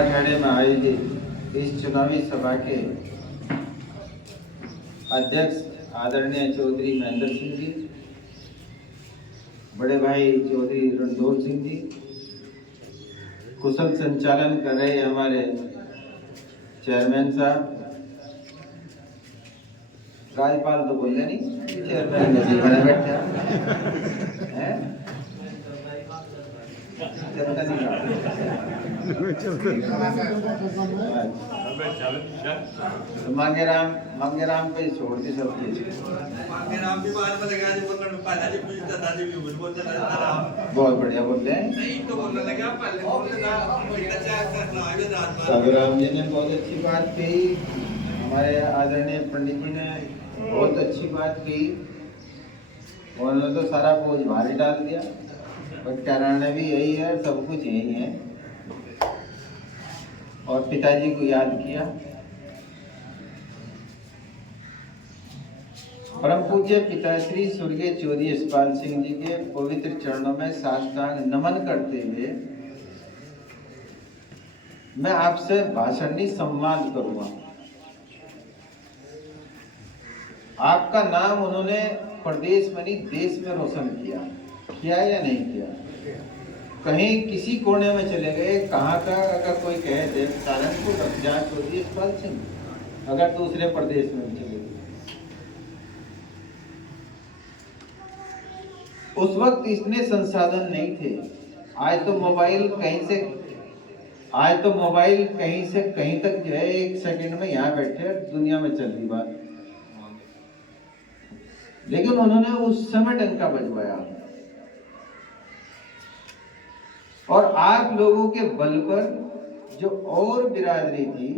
अखाड़े में आयोजित इस चुनावी सभा के अध्यक्ष आदरणीय चौधरी महेंद्र सिंह जी, बड़े भाई चौधरी रणधौर सिंह जी, कुशल संचालन कर रहे हमारे चेयरमैन साहब, राज्यपाल तो बोले नहीं, चेयरमैन नजर बने बैठे हैं, चलता नहीं मांगे राम पे छोड़ दी सब चीज। बहुत बढ़िया बोलते हैं। साधुराम जी ने बहुत अच्छी बात कही, हमारे आदरणीय पंडित जी ने बहुत अच्छी बात कही, उन्होंने तो सारा बोझ भारी डाल दिया, बट कहना भी यही है, सब कुछ यही है। और पिताजी को याद किया, परम पूज्य पिताश्री स्वर्गीय चौधरी यशपाल सिंह जी के पवित्र चरणों में साष्टांग नमन करते हुए मैं आपसे भाषण नहीं सम्मान करूंगा। आपका नाम उन्होंने प्रदेश में नहीं देश में रोशन किया या नहीं किया? कहीं किसी कोने में चले गए, कहाँ का अगर कोई कहे दे सहारनपुर जहाँ चौधरी यशपाल सिंह, अगर दूसरे प्रदेश में चले गए, उस वक्त इतने संसाधन नहीं थे। आज तो मोबाइल कहीं से कहीं तक जो है 1 सेकंड में यहाँ बैठे दुनिया में चल रही बात, लेकिन उन्होंने उस समय डंका बजवाया और आप लोगों के बल पर जो और बिरादरी थी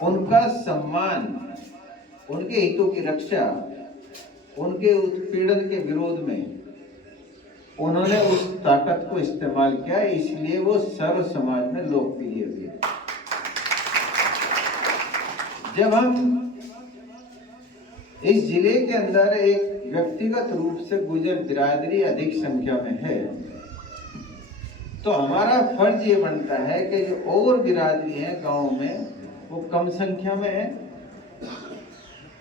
उनका सम्मान, उनके हितों की रक्षा, उनके उत्पीड़न के विरोध में उन्होंने उस ताकत को इस्तेमाल किया, इसलिए वो सर्व समाज में लोकप्रिय हुए। जब हम इस जिले के अंदर एक व्यक्तिगत रूप से गुर्जर बिरादरी अधिक संख्या में है, तो हमारा फर्ज ये बनता है कि जो और बिरादरी है गांव में वो कम संख्या में है,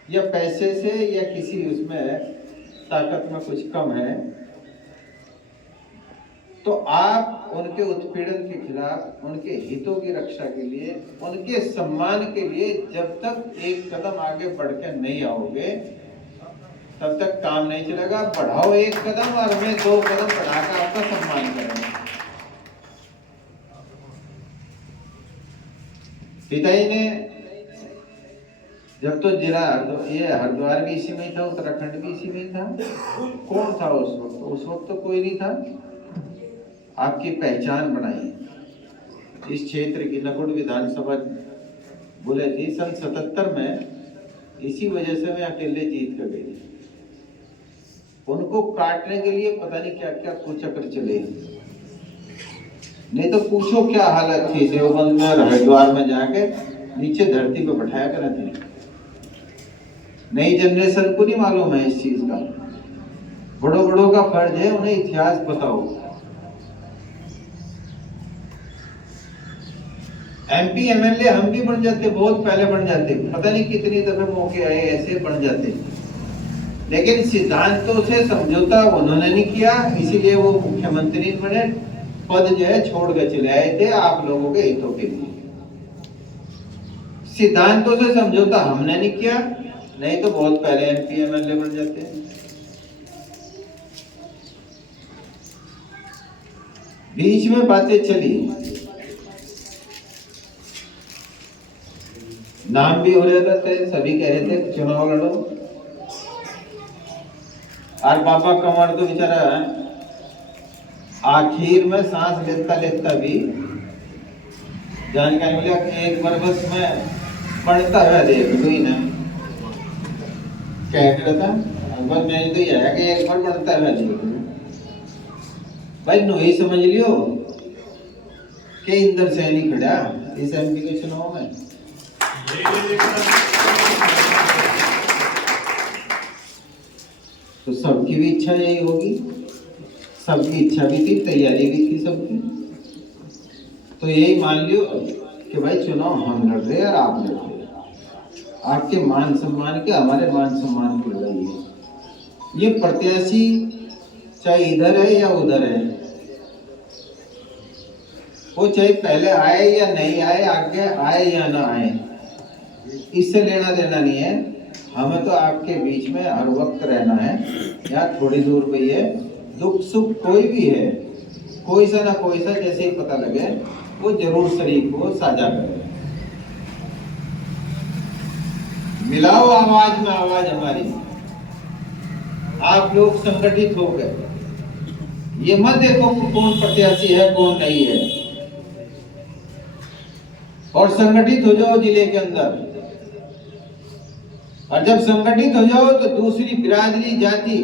या पैसे से या किसी उसमें ताकत में कुछ कम है, तो आप उनके उत्पीड़न के खिलाफ, उनके हितों की रक्षा के लिए, उनके सम्मान के लिए जब तक एक कदम आगे बढ़ के नहीं आओगे तब तक काम नहीं चलेगा। बढ़ाओ एक कदम और हमें 2 कदम बढ़ाकर आपका सम्मान करेंगे। पिताजी ने जब तो जिला ये हरिद्वार भी इसी में था, उत्तराखंड भी इसी में था, कौन था उस वक्त? उस वक्त तो कोई नहीं था। आपकी पहचान बनाई इस क्षेत्र की। नकुड़ विधानसभा बोले थी सन 77 में, इसी वजह से मैं अकेले जीत कर गई। उनको काटने के लिए पता नहीं क्या क्या कुचक्र चले, नहीं तो पूछो क्या हालत थी देवबंद में और हरिद्वार में जाके नीचे धरती पे बैठाया कर थे। नई जनरेशन को नहीं मालूम है इस चीज का। बड़ों का फर्ज है उन्हें इतिहास बताओ। MP MLA हम भी बन जाते, बहुत पहले बन जाते, पता नहीं कितनी दफे मौके आए ऐसे बन जाते, लेकिन सिद्धांतों से समझौता उन्होंने नहीं किया, इसीलिए वो मुख्यमंत्री बने। पद जो है छोड़ के चले आए थे आप लोगों के हितों के लिए। सिद्धांतों से समझौता हमने नहीं किया, नहीं तो बहुत पहले MP MLA बन जाते। बीच में बातें चली, नाम भी हो रहे थे, सभी कह रहे थे चुनाव लड़ो, और बाबा कमर तो बेचारा आखिर में सांस लेता लेता भी जानकारी मिला कि एक बार बस में पढ़ता हुआ देख लो ही ना, कह रहा था बस मैंने तो यह है कि एक बार पढ़ता हुआ देख लो भाई। नो ही समझ लियो कि इंदर सैनी खड़ा इस MP के चुनाव में। तो सबकी भी इच्छा यही होगी, सबकी इच्छा भी थी, तैयारी भी थी सबकी। तो यही मान लियो कि भाई चुनाव हम लड़ रहे हैं और आप लड़ रहे हैं, आपके मान सम्मान के हमारे मान सम्मान की लड़ाई है। ये प्रत्याशी चाहे इधर है या उधर है, वो चाहे पहले आए या नहीं आए, आगे आए या ना आए, इससे लेना देना नहीं है। हमें तो आपके बीच में हर वक्त रहना है। यहाँ थोड़ी दूर पे है, दुख सुख कोई भी है, कोई सा ना कोई सा जैसे ही पता लगे वो जरूर शरीक को साझा करे। मिलाओ आवाज में आवाज हमारी। आप लोग संगठित हो गए, ये मत देखो कौन प्रत्याशी है कौन नहीं है, और संगठित हो जाओ जिले के अंदर। और जब संगठित हो जाओ तो दूसरी बिरादरी जाति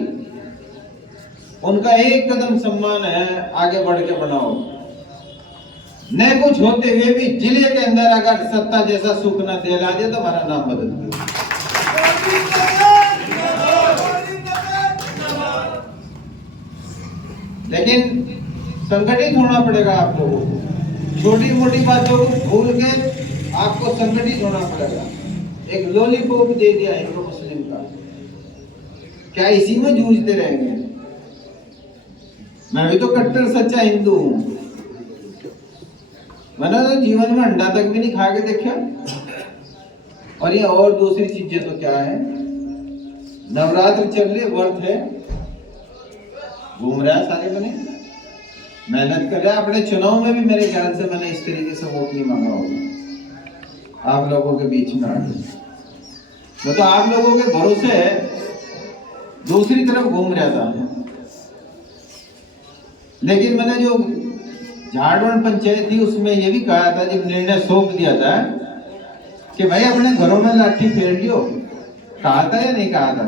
उनका एक कदम सम्मान है, आगे बढ़ के बनाओ। न कुछ होते हुए भी जिले के अंदर अगर सत्ता जैसा सुख न दिला दे तो हमारा नाम बदल दो। लेकिन संगठित होना पड़ेगा आप लोगों को। छोटी मोटी बातों को भूल के आपको संगठित होना पड़ेगा। एक लॉलीपॉप दे दिया हिंदू मुस्लिम का, क्या इसी में जूझते रहेंगे? मैं भी तो कट्टर सच्चा हिंदू हूं, मैंने तो जीवन में अंडा तक भी नहीं खा के देखा। और ये और दूसरी चीजें तो क्या है, नवरात्र चल रहे, व्रत है, घूम रहा है सारे बने, मेहनत कर रहा है। अपने चुनाव में भी मेरे ख्याल से मैंने इस तरीके से वोट नहीं मांगा होगा आप लोगों के बीच में आके। मैं तो आप लोगों के भरोसे दूसरी तरफ घूम रहा था। लेकिन मैंने जो झाड़वण पंचायत थी उसमें ये भी कहा था, जब निर्णय सौंप दिया था कि भाई अपने घरों में लाठी फेर लियो, कहा था या नहीं कहा था?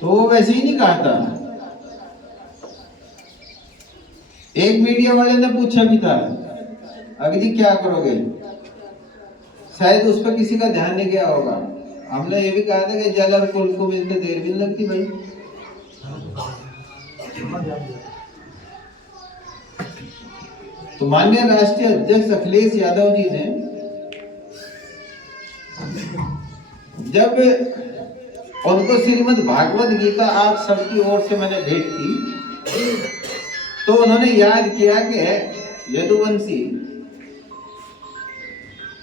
तो वो वैसे ही नहीं कहा था। एक मीडिया वाले ने पूछा भी था, अभी जी क्या करोगे? शायद उस पर किसी का ध्यान नहीं गया होगा। हमने ये भी कहा था कि जल और कुल को मिलते देर भी नहीं लगती भाई। तो माननीय राष्ट्रीय अध्यक्ष अखिलेश यादव जी ने जब उनको श्रीमद् भागवत गीता आप सबकी ओर से मैंने भेंट की, तो उन्होंने याद किया कि यदुवंशी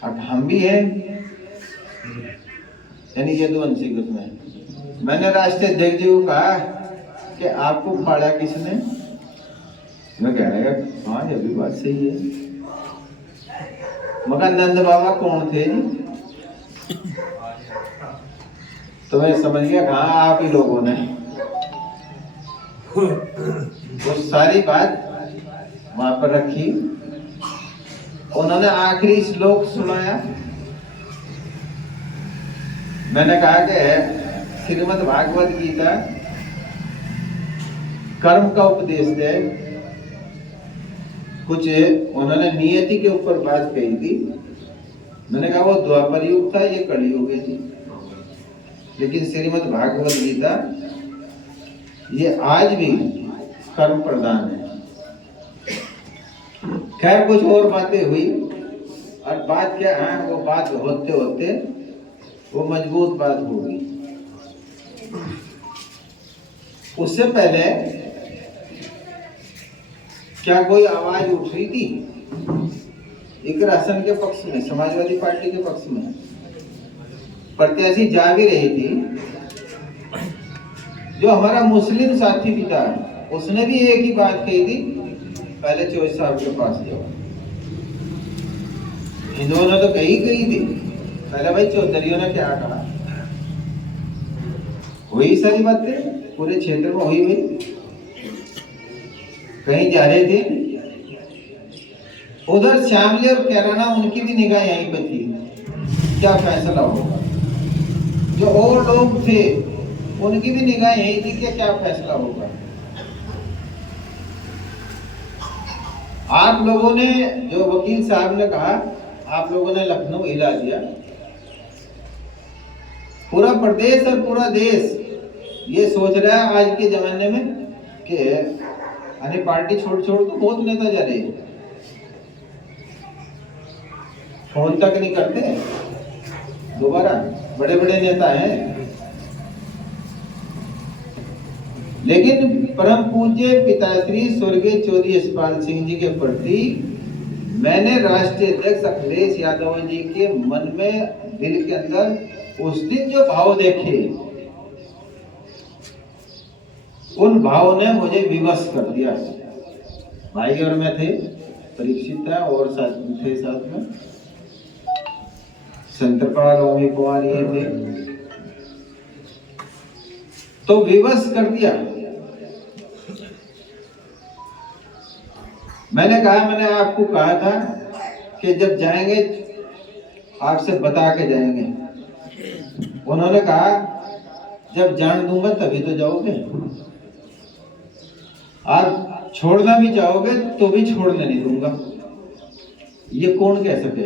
अब हम भी हैं, यानी यदुवंशी ग्रुप में। मैंने राष्ट्रीय अध्यक्ष जी को कहा कि आपको पाड़ा किसने? मैं कह रहा है हाँ ये भी बात सही है। मगर नंद बाबा कौन थे जी? तो मैं समझ गया हाँ आप ही लोगों ने वो सारी बात वहां पर रखी। उन्होंने आखिरी श्लोक सुनाया। मैंने कहा कि श्रीमद् भागवत गीता कर्म का उपदेश है। कुछ उन्होंने नियति के ऊपर बात कही थी। मैंने कहा वो द्वापर युग था, ये कलयुग है जी। लेकिन श्रीमद् भागवत गीता ये आज भी कर्म प्रधान है। खैर कुछ और बातें हुई, और बात क्या है, वो बात होते होते वो मजबूत बात होगी। उससे पहले क्या कोई आवाज उठ रही थी इकरासन के पक्ष में, समाजवादी पार्टी के पक्ष में? प्रत्याशी जा भी रही थी। जो हमारा मुस्लिम साथी भी था उसने भी एक ही बात कही थी, पहले चौधरी साहब के पास जाओ। हिंदुओं ने तो कही थी पहले, भाई चौधरीयों ने क्या कहा? वही सारी बातें पूरे क्षेत्र में हुई। कहीं जा रहे थे, उधर श्यामली और कैराना, उनकी भी निगाह यहीं पे थी, क्या फैसला होगा। जो और लोग थे उनकी भी निगाह यही थी कि क्या फैसला होगा। आप लोगों ने, जो वकील साहब ने कहा, आप लोगों ने लखनऊ हिला दिया। पूरा प्रदेश और पूरा देश ये सोच रहा है आज के जमाने में कि अरे पार्टी छोड़ छोड़ तो बहुत नेता जा रहे हैं। फोन तक नहीं करते दोबारा, बड़े बड़े नेता हैं। लेकिन परम पूज्य पिताश्री स्वर्गीय चौधरी यशपाल सिंह जी के प्रति मैंने राष्ट्रीय अध्यक्ष अखिलेश यादव जी के मन में, दिल के अंदर उस दिन जो भाव देखे, उन भाव ने मुझे विवश कर दिया। भाई और मैं थे, परीक्षित था और साथ में संतपाल ओमी कुमार ये थे, तो विवश कर दिया। मैंने आपको कहा था कि जब जाएंगे आपसे बता के जाएंगे। उन्होंने कहा जब जान दूंगा तभी तो जाओगे, आप छोड़ना भी चाहोगे तो भी छोड़ने नहीं दूंगा। ये कौन कह सके?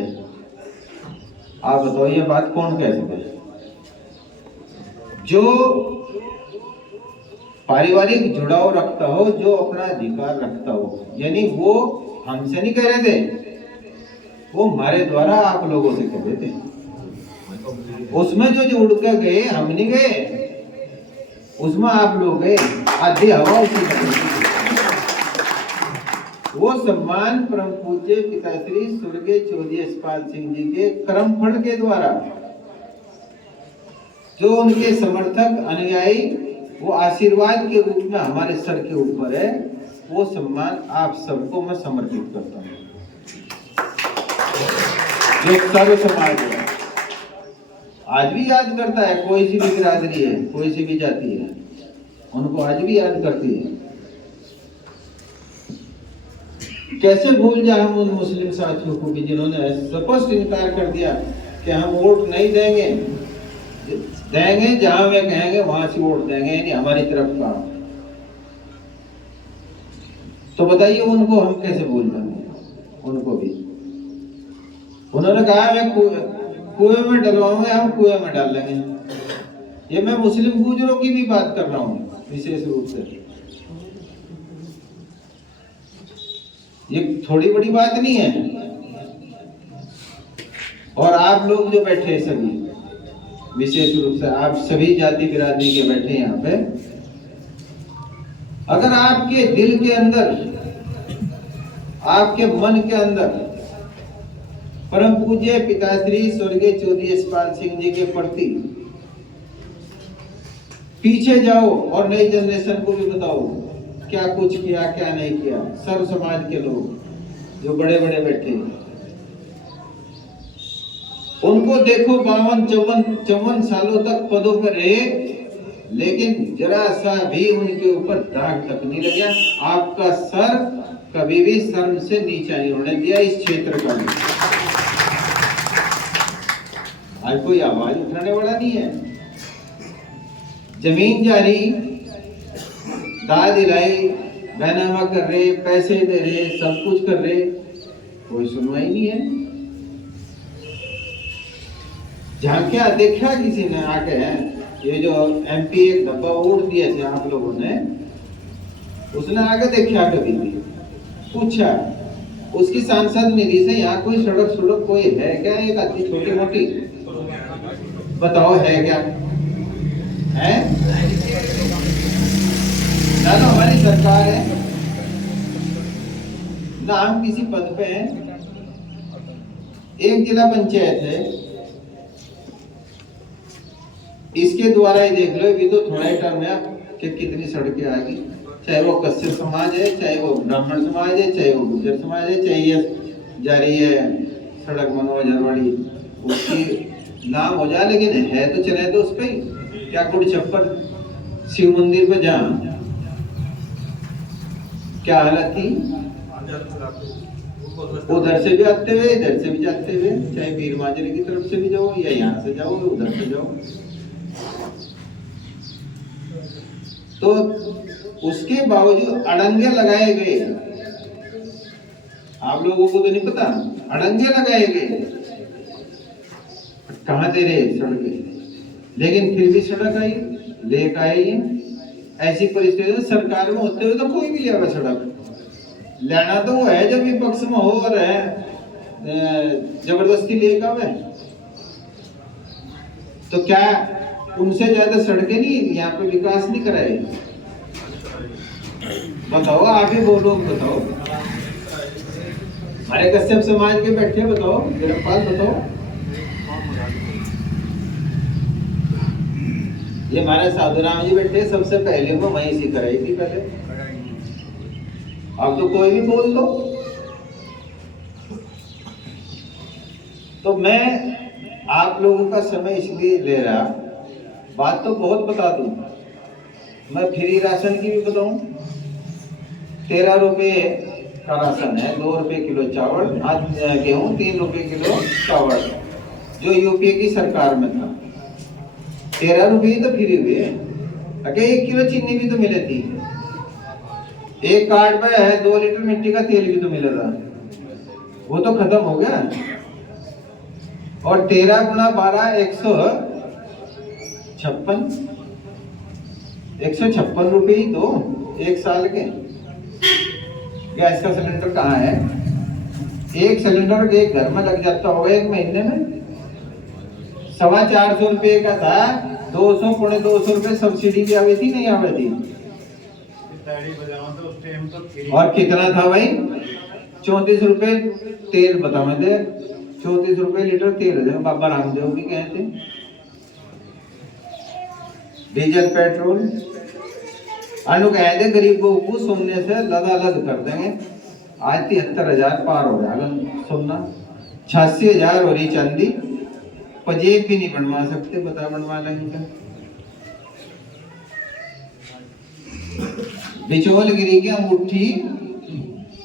आप बताओ, ये बात कौन कह सके? जो पारिवारिक जुड़ाव रखता हो, जो अपना अधिकार रखता हो, यानी वो हमसे नहीं कह रहे थे, वो हमारे द्वारा आप लोगों से कह रहे थे। उसमें जो जुड़ के गए, हम नहीं गए, उसमें आप लोग गए। आधी हवा उसी का। वो सम्मान परम पूज्य पिताश्री स्वर्गीय चौधरी यशपाल सिंह जी के कर्मफल के द्वारा, जो उनके समर्थक अनुयायी, वो आशीर्वाद के रूप में हमारे सर के ऊपर है, वो सम्मान आप सबको मैं समर्पित करता हूँ। जो सर्व समाज है, आज भी याद करता है, कोई सी भी बिरादरी है, कोई सी भी जाति है, उनको आज भी याद करती है। कैसे भूल जाए हम उन मुस्लिम साथियों को भी जिन्होंने स्पष्ट इनकार कर दिया कि हम वोट नहीं देंगे, जहां वे कहेंगे वहां से वोट देंगे, यानी हमारी तरफ का। तो बताइए उनको हम कैसे भूल जाएंगे? उनको भी उन्होंने कहा मैं कुएं में डलवाऊंगे, हम कुएं में डाल लेंगे। ये मैं मुस्लिम गुजरों की भी बात कर रहा हूँ विशेष रूप से। ये थोड़ी बड़ी बात नहीं है। और आप लोग जो बैठे सभी, विशेष रूप से आप सभी जाति बिरादरी के बैठे यहाँ पे, अगर आपके दिल के अंदर, आपके मन के अंदर परम पूज्य पिताश्री स्वर्गीय चौधरी यशपाल सिंह जी के प्रति पीछे जाओ और नई जनरेशन को भी बताओ क्या कुछ किया, क्या नहीं किया। सर्व समाज के लोग जो बड़े बड़े बैठे, उनको देखो 52-54 सालों तक पदों पर रहे, लेकिन जरा सा भी उनके ऊपर दाग तक नहीं लगा। आपका सर कभी भी शर्म से नीचा नहीं होने दिया इस क्षेत्र का। आज कोई आवाज उठाने वाला नहीं है। जमीन जारी, दाद दिलाई, बैनामा कर रहे, पैसे दे रहे, सब कुछ कर रहे, कोई सुनवाई नहीं है। जहां क्या देखा किसी ने आके, ये जो एमपी एक डब्बा वोट दिए थे आप लोगों ने, उसने आगे देखा कभी भी पूछा उसकी सांसद निधि से यहाँ कोई सड़क कोई है क्या? एक आदमी छोटी मोटी बताओ है क्या? है ना? तो हमारी सरकार है ना, हम किसी पद पे हैं। एक जिला पंचायत है, इसके द्वारा ही देख लो, ये तो थोड़ा ही टर्म है कि कितनी सड़कें आ गई। चाहे वो कश्यप समाज है, चाहे वो ब्राह्मण समाज है, चाहे वो गुर्जर समाज है, चाहे ये जा रही है सड़क मनोज हरवाड़ी, उसकी नाम हो जाए, लेकिन है तो चले तो उस पर क्या गुड़ छप्पर शिव मंदिर पे जहाँ क्या हालत थी, उधर से भी आते हुए इधर से भी जाते हुए, चाहे वीर माजरे की तरफ से भी जाओ या यहाँ से जाओ उधर से जाओ, तो उसके बावजूद अड़ंगे लगाए गए। आप लोगों को तो नहीं पता, अड़ंगे लगाए गए, कहाँ दे रहे सड़कें, लेकिन फिर भी सड़क आई, लेक आई। ऐसी परिस्थिति में सरकार में होते हुए तो कोई भी लेगा सड़क, लेना तो वो है जब विपक्ष में हो और है, जबरदस्ती लेकर आवे। तो क्या उनसे ज्यादा सड़कें नहीं यहाँ पे विकास नहीं कराए? बताओ, आप ही बोलो, बताओ। हमारे कश्यप समाज के बैठे बताओ, धर्मपाल बताओ। ये हमारे साधुराम जी बैठे, सबसे पहले वो वहीं से कराई थी पहले। अब तो कोई भी बोल दो। तो मैं आप लोगों का समय इसलिए ले रहा, बात तो बहुत बता दूं, मैं फ्री राशन की भी बताऊं। 13 रुपए का राशन है, 2 रुपए किलो चावल, आज गेहूं 3 रुपए किलो चावल, जो यूपीए की सरकार में था। 13 रुपये तो फ्री हुए। अगर 1 किलो चीनी भी तो मिले थी, एक कार्ड में है 2 लीटर मिट्टी का तेल भी तो मिला था, वो तो खत्म हो गया। और 13 गुना 12 156 रुपये ही तो 1 साल के। गैस का सिलेंडर कहाँ है? एक सिलेंडर एक घर में लग जाता होगा 1 महीने में। 425 रुपये का था, 200 पौने 200 रुपये सब्सिडी भी आवी थी, नहीं आवी थी? और कितना था भाई? 34 रुपये तेल बता मैं दे, 34 रुपये लीटर तेल है, बाबा रामदेव भी कहते। डीजल पेट्रोल अनु कहते गरीबों को सुनने से लदालद कर देंगे। आज 73,000 पार हो जाएगा सोना, 86,000 हो रही चांदी, पजेब भी नहीं बनवा सकते, बता बनवा लेंगे क्या? बिचौलगिरी की अंगूठी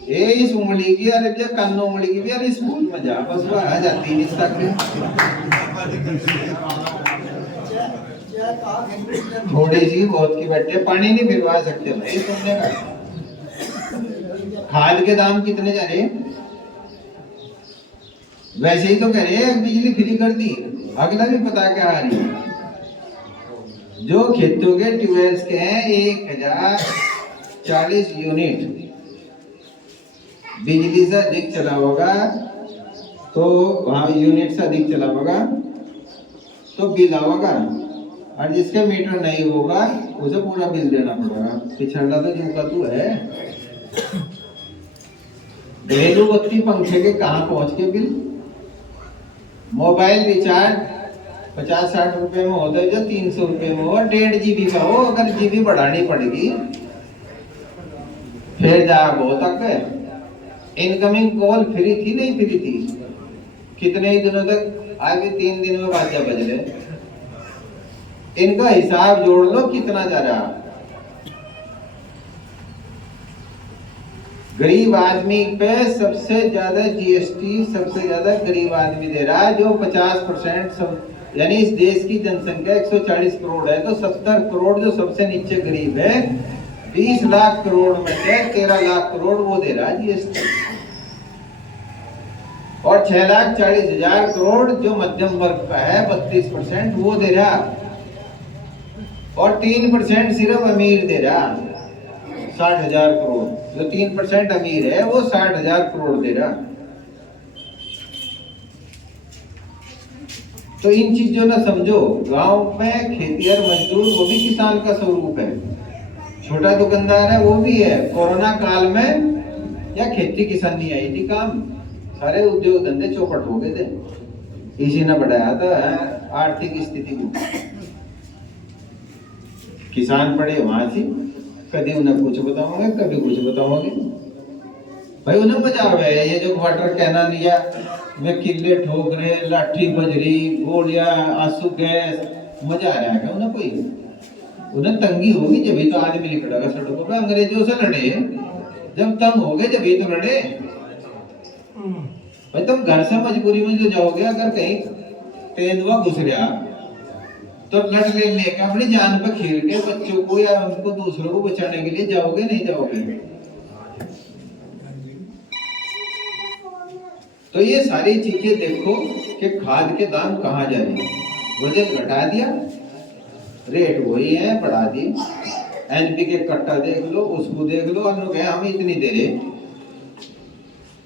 इस उंगली की, अरे भैया कन्न उंगली की भी, अरे स्कूल में जा, बस वो आ जाती नहीं सकते। थोड़ी सी बहुत की बैठे, पानी नहीं भिजवा सकते भाई तुमने का। खाद के दाम कितने जा रहे? वैसे ही तो कह रहे बिजली फ्री कर दी, अगला भी पता क्या आ रही है। जो खेतों के ट्यूबवेल्स के हैं 1040 यूनिट बिजली से अधिक चला होगा, तो वहां यूनिट से अधिक चला होगा तो बिल आएगा, और जिसका मीटर नहीं होगा उसे पूरा बिल देना पड़ेगा। पिछड़ा तो जो का तू है। घरेलू बत्ती पंखे के कहाँ पहुंच के बिल? मोबाइल रिचार्ज 50-60 रुपए में होता है, जो 300 रुपए में हो, 1.5 GB का हो, अगर जीबी बढ़ानी पड़ेगी फिर जा वो तक। इनकमिंग कॉल फ्री थी नहीं फ्री थी? कितने ही दिनों तक? आगे 3 दिन में बाजा बज रहे। इनका हिसाब जोड़ लो कितना जा रहा। गरीब आदमी पे सबसे ज्यादा जीएसटी सबसे ज्यादा गरीब आदमी दे रहा है, जो 50% सब, यानी इस देश की जनसंख्या 140 करोड़ है, तो 70 करोड़ जो सबसे नीचे गरीब है, 20 लाख करोड़ में से 13 लाख करोड़ वो दे रहा है जीएसटी। और 6,40,000 करोड़ जो मध्यम वर्ग का है 32% वो दे रहा, और 3% सिर्फ अमीर दे रहा। 60,000 करोड़ जो 3% अमीर है वो 60,000 करोड़ दे रहा। तो इन चीजों ना समझो। गांव में खेतिहर मजदूर वो भी किसान का स्वरूप है, छोटा दुकानदार है वो भी है। कोरोना काल में या खेती किसानी आई थी काम, सारे उद्योग धंधे चौपट हो गए थे, इसी ने बढ़ाया था आर्थिक स्थिति को। किसान पड़े वहां से, कभी उन्हें कुछ बताओगे कभी कुछ बताओगे। भाई उन्हें मजा आ गया, ये जो वाटर कैनन या वे किले ठोक रहे, लाठी बज रही, गोलियां, आंसू गैस, मजा आ रहा है क्या उन्हें? कोई उन्हें तंगी होगी जब ही तो आदमी निकलेगा सड़कों पे। अंग्रेजों से लड़े जब तंग हो गए जब ही तो लड़े। भाई तुम घर से मजबूरी में जो जाओगे, अगर कहीं तेंदुआ घुस गया तो लड़ ले लेकर अपनी जान पर खेल के बच्चों को या उनको दूसरों को बचाने के लिए जाओगे नहीं जाओगे? तो ये सारी चीजें देखो कि खाद के दाम कहाँ जा रहे हैं। वजन घटा दिया, रेट वही है बढ़ा दी। एनपीके कट्टा देख लो, उसको देख लो, हम लोग हम इतनी दे रहे।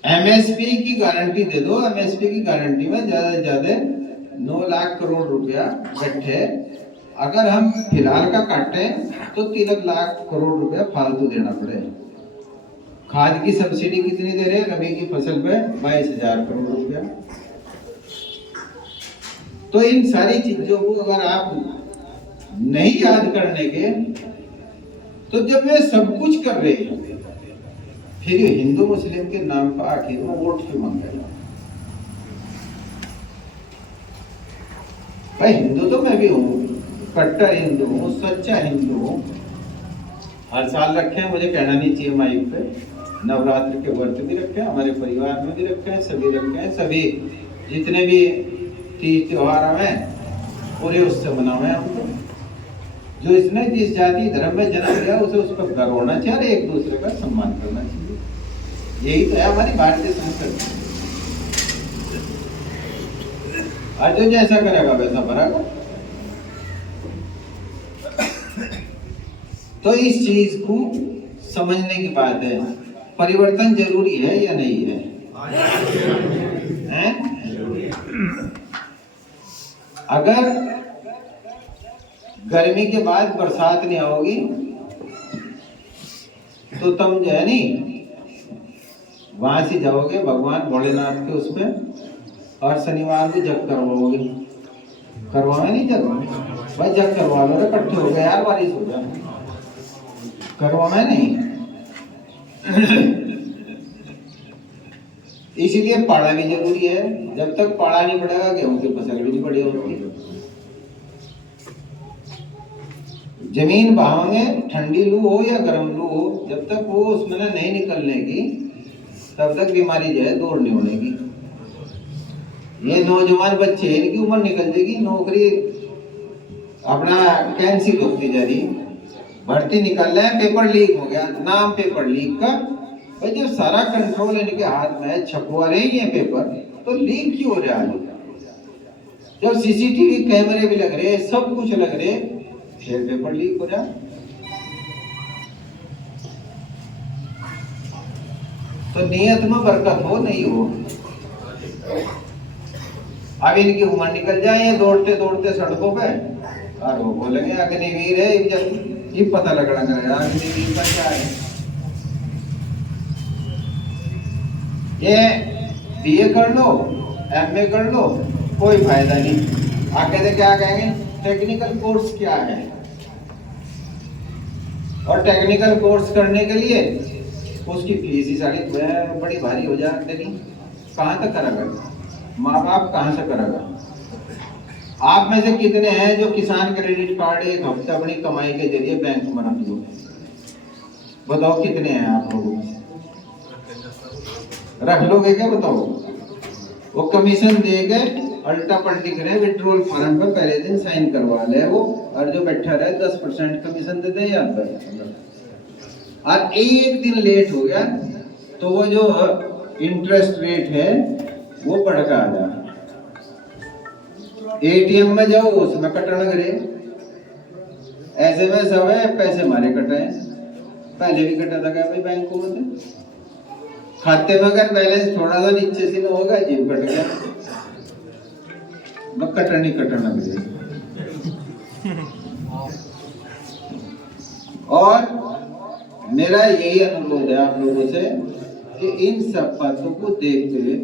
एमएसपी की गारंटी दे दो। एमएसपी की गारंटी में ज्यादा से ज्यादा 9 लाख करोड़ रुपया इकट्ठे, अगर हम फिलहाल का काटें तो 3 लाख करोड़ रुपया फालतू देना पड़े। खाद की सब्सिडी कितनी दे रहे हैं रबी की फसल पे? 22,000 करोड़ रुपया। तो इन सारी चीजों को अगर आप नहीं याद करने के, तो जब वे सब कुछ कर रहे हैं फिर हिंदू मुस्लिम के नाम पर आखिर वो वोट क्यों मांग रहे? भाई हिंदू तो मैं भी हूँ, कट्टर हिंदू हूँ, सच्चा हिंदू हूँ। हर साल रखे हैं, मुझे कहना नहीं चाहिए माइक पे। नवरात्र के व्रत भी रखे हैं, हमारे परिवार में भी रखे हैं, सभी रखे हैं। सभी जितने भी तीज त्योहार हैं पूरे उससे मनावे हैं हमको। जो इसने जिस जाति धर्म में जन्म लिया उसे उस पर गर्व होना चाहिए और एक दूसरे का सम्मान करना चाहिए। यही तो है हमारी भारतीय संस्कृति। आज जो जैसा करेगा वैसा भरेगा। तो इस चीज को समझने की बात है। परिवर्तन जरूरी है या नहीं है? हैं? अगर गर्मी के बाद बरसात नहीं आओगी तो तुम जो है नहीं वहां से जाओगे भगवान भोलेनाथ के उसमें और शनिवार को जग करवाओगे। करवाए नहीं जग? भाई जग करवा लो, इकट्ठे हो गए यार, बारिश हो जाए। करवाए नहीं। इसीलिए पाड़ा भी जरूरी है। जब तक पाड़ा नहीं पड़ेगा गेहूं की फसल भी नहीं बढ़िया होगी। जमीन बहाओगे, ठंडी लू हो या गर्म लू हो, जब तक वो उसमें नहीं निकलने की तब तक बीमारी जो है दूर नहीं होने की। ये नौजवान बच्चे इनकी उम्र निकल जाएगी, नौकरी अपना कैंसिल होती जा रही, भर्ती निकल रहा है, पेपर लीक हो गया, नाम पेपर लीक का। भाई जब सारा कंट्रोल इनके हाथ में है, छपवा रहे हैं पेपर, तो लीक क्यों हो रहा है? जब सीसीटीवी कैमरे भी लग रहे, सब कुछ लग रहे, फिर पेपर लीक हो रहा। तो नियत में बरकत हो नहीं हो। अब इनकी उम्र निकल जाए दौड़ते दौड़ते सड़कों पे और वो बोलेंगे अग्निवीर है, ये पता लगना करेगा अग्निवीर का क्या है। ये बीए कर लो, एमए कर लो, कोई फायदा नहीं। आगे से क्या कहेंगे? टेक्निकल कोर्स क्या है? और टेक्निकल कोर्स करने के लिए उसकी फीस ही सारी बड़ी भारी हो जाती नहीं। कहाँ तक करेगा? माँ बाप कहाँ से करेगा? आप में से कितने हैं जो किसान क्रेडिट कार्ड एक हफ्ता अपनी कमाई के जरिए बैंक में रख लो? बताओ कितने हैं आप लोगों में? रख लोगे क्या? बताओ। वो कमीशन देके अल्टा पल्टी करे, विड्रॉल फॉर्म पर पहले दिन साइन करवा ले वो, और जो बैठा रहे 10% कमीशन दे दे या 10%। और एक दिन लेट हो गया तो वो जो इंटरेस्ट रेट है वो बढ़ का आ जाए। एटीएम में जाओ उसमें कटना करे, ऐसे में सब है पैसे मारे कटाए। पहले भी कटा था क्या भाई बैंकों में? खाते में अगर बैलेंस थोड़ा सा नीचे से न होगा जेब कट गया, कटनी कटना करे। और मेरा यही अनुरोध है आप लोगों से कि इन सब बातों को देखते हुए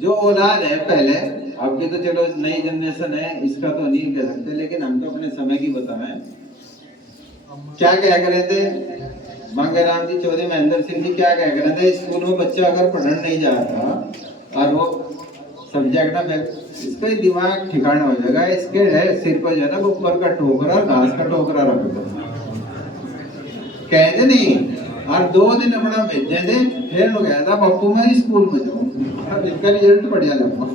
जो औलाद है पहले, अब की तो चलो नई जनरेशन है इसका तो नहीं कह सकते, लेकिन हम तो अपने समय की बताएं। क्या कह रहे थे मांगेराम जी, चौधरी महेंद्र सिंह जी क्या कह रहे थे? स्कूल में बच्चा अगर पढ़ने नहीं जाता और वो सब्जेक्ट ना, इसका दिमाग ठिकाना हो जाएगा, इसके है सिर पर जो है ना ऊपर का टोकरा, घास का टोकरा रख दो, कहते नहीं। और 2 दिन अपना भेजे थे, फिर वो कहता पप्पू मैं स्कूल में जाऊँ, इसका रिजल्ट बढ़िया लगा।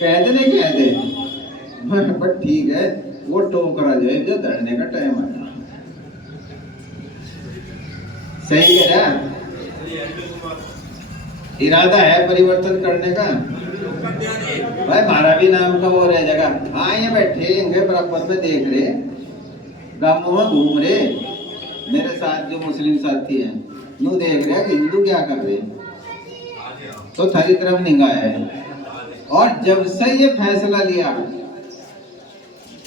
कहते नहीं कहते, बट ठीक है वो टोकरा जो है जो धरने का टाइम आया। सही कह रहा? इरादा है परिवर्तन करने का। भाई हमारा भी नाम का वो रह जगह, हाँ ये बैठे होंगे बराबर में देख रहे, गांवों में घूम रहे, मेरे साथ जो मुस्लिम साथी हैं यूँ देख रहे हैं कि हिंदू क्या कर रहे हैं। तो थारी तरफ निगाह है। और जब से ये फैसला लिया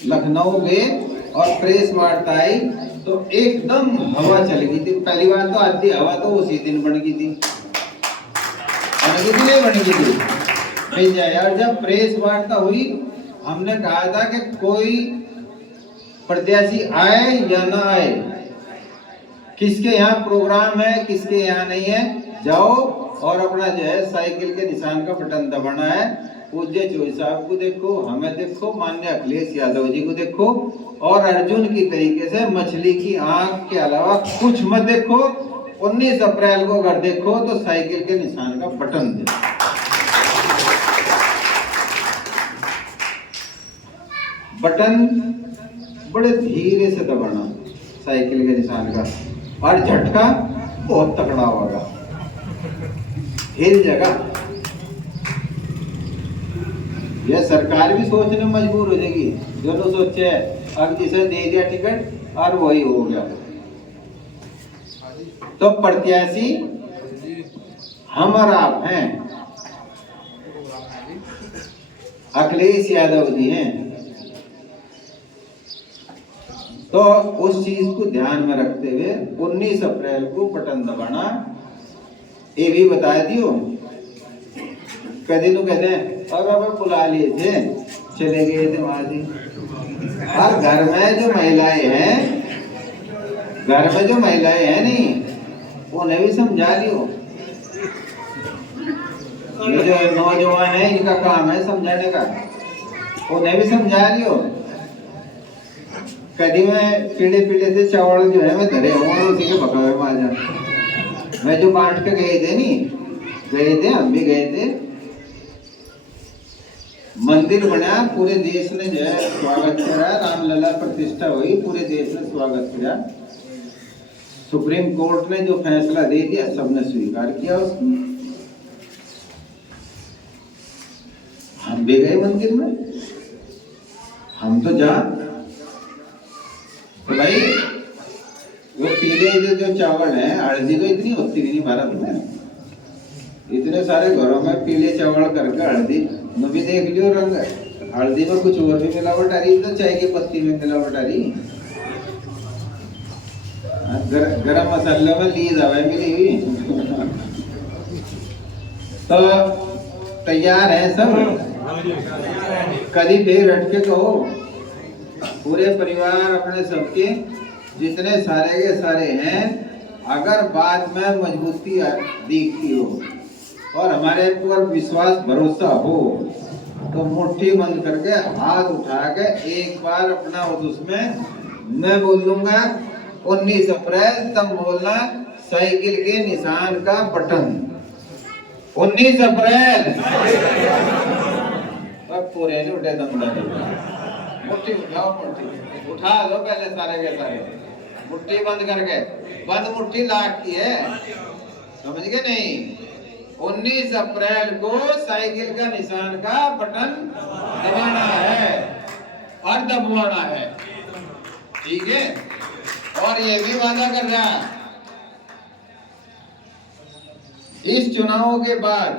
लखनऊ में और प्रेस वार्ता आई तो एकदम हवा चल गई थी। पहली बार तो आधी हवा तो उसी दिन बन गई थी और कितने बन गई थी मिल जाए। और जब प्रेस वार्ता हुई हमने कहा था कि कोई प्रत्याशी आए या ना आए, किसके यहाँ प्रोग्राम है किसके यहाँ नहीं है, जाओ और अपना जो है साइकिल के निशान का बटन दबाना है। पूज्य चोई साहब को देखो, हमें देखो, माननीय अखिलेश यादव जी को देखो और अर्जुन की तरीके से मछली की आंख के अलावा कुछ मत देखो। 19 अप्रैल को अगर देखो तो साइकिल के निशान का बटन देखो। बटन बड़े धीरे से दबाना साइकिल के निशान का, और झटका बहुत तगड़ा होगा, हिल जगह। यह सरकार भी सोचने मजबूर हो जाएगी। दोनों सोचे अब जिसे दे दिया टिकट और वही हो गया। तो प्रत्याशी हम और आप हैं, अखिलेश यादव जी हैं। तो उस चीज को ध्यान में रखते हुए 19 अप्रैल को बटन दबाना। ये भी बता दियो, कभी तो कहते हैं और अब बुला लिए थे चले गए थे वहां से। और घर में जो महिलाएं हैं, घर में जो महिलाएं हैं नहीं, उन्हें भी समझा लियो। ये जो नौजवान है इनका काम है समझाने का, उन्हें भी समझा लियो। कभी मैं पीढ़े पीढ़े से चावल जो है मैं धरे हूँ और उसी के पकावे में आ जा। मैं जो बांट के गए थे नहीं, गए थे, हम भी गए थे। मंदिर बना, पूरे देश ने जो है स्वागत किया, रामलला प्रतिष्ठा हुई, पूरे देश ने स्वागत किया। सुप्रीम कोर्ट ने जो फैसला दे दिया सबने स्वीकार किया उसको। हम भी गए मंदिर में, हम तो जा तो भाई वो पीले जो चावल है, हल्दी तो इतनी होती नहीं भारत में। इतने सारे घरों में पीले चावल करके हल्दी में भी देख लियो रंग, हल्दी में कुछ और भी मिलावट आ रही, तो चाय की पत्ती में मिलावट आ रही। गरम मसाले में ली दवाई मिली हुई। तो तैयार है सब, कभी फिर हट के कहो। पूरे परिवार अपने सबके जितने सारे के सारे हैं, अगर बात में मजबूती दिखती हो और हमारे ऊपर विश्वास भरोसा हो तो मुट्ठी बंद करके हाथ उठा के एक बार अपना उसमें मैं बोल दूंगा 19 अप्रैल, तब बोलना साइकिल के निशान का बटन 19 अप्रैल। पूरे नहीं उठे दम मुट्ठी उठाओ, मुट्ठी उठा दो पहले सारे के सारे, मुट्ठी बंद करके, बंद मुट्ठी लागती है, समझ गए नहीं। 19 अप्रैल को साइकिल का निशान का बटन दबाना है और दबवाना है, ठीक है। और ये भी वादा कर रहा है इस चुनाव के बाद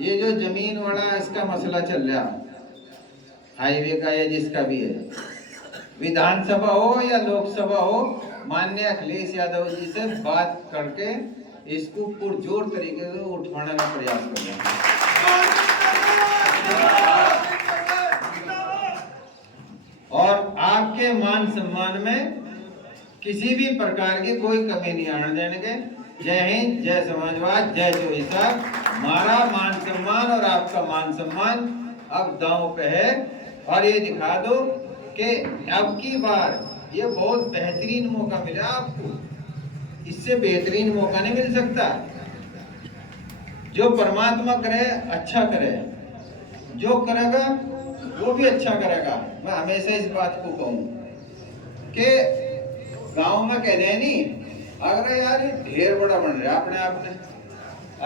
ये जो जमीन वाला इसका मसला चल रहा, हाईवे का या जिसका भी है, विधानसभा हो या लोकसभा हो, माननीय अखिलेश यादव जी से बात करके इसको पुरजोर तरीके से उठवाने का प्रयास कर रहे हैं। और आपके मान सम्मान में किसी भी प्रकार की कोई कमी नहीं आने देंगे। जय हिंद, जय समाजवाद, जय चोई साहब। हमारा मान सम्मान और आपका मान सम्मान अब दांव पे है। और ये दिखा दो कि अब की बार ये बहुत बेहतरीन मौका मिला आपको, इससे बेहतरीन मौका नहीं मिल सकता। जो परमात्मा करे अच्छा करे, जो करेगा वो भी अच्छा करेगा। मैं हमेशा इस बात को कहूँ कि गांव में कह रहे नहीं, अगर यार ये ढेर बड़ा बन रहा है अपने आप ने,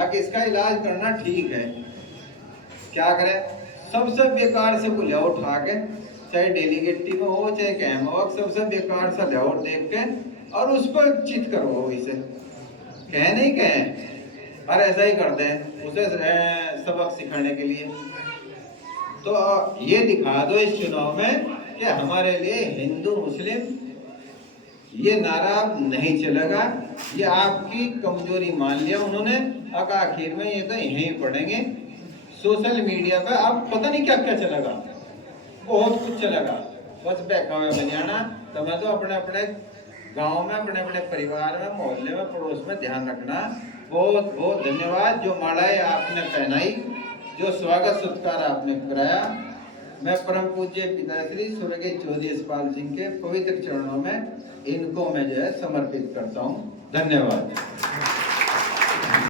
आगे इसका इलाज करना ठीक है, क्या करें, सबसे बेकार से बुझा उठा के, चाहे डेलीगेटी में हो चाहे कैम हो, सबसे बेकार सा लेआउट देख के और उस पर चित करो। इसे कह नहीं कहें और ऐसा ही कर दें उसे सबक सिखाने के लिए। तो ये दिखा दो इस चुनाव में कि हमारे लिए हिंदू मुस्लिम ये नारा नहीं चलेगा, ये आपकी कमजोरी मान लिया उन्होंने। अब आखिर में ये तो यहीं पढ़ेंगे सोशल मीडिया पे, अब पता नहीं क्या क्या चलेगा, बहुत कुछ चलेगा। बस बहकावे में जाना, तो मैं तो अपने अपने गांव में, अपने अपने परिवार में, मोहल्ले में, पड़ोस में ध्यान रखना। बहुत बहुत धन्यवाद जो मालाएं आपने पहनाई, जो स्वागत सत्कार आपने कराया। मैं परम पूज्य पिताश्री स्वर्गीय चौधरी यशपाल सिंह के पवित्र चरणों में इनको मैं जो है समर्पित करता हूँ। धन्यवाद।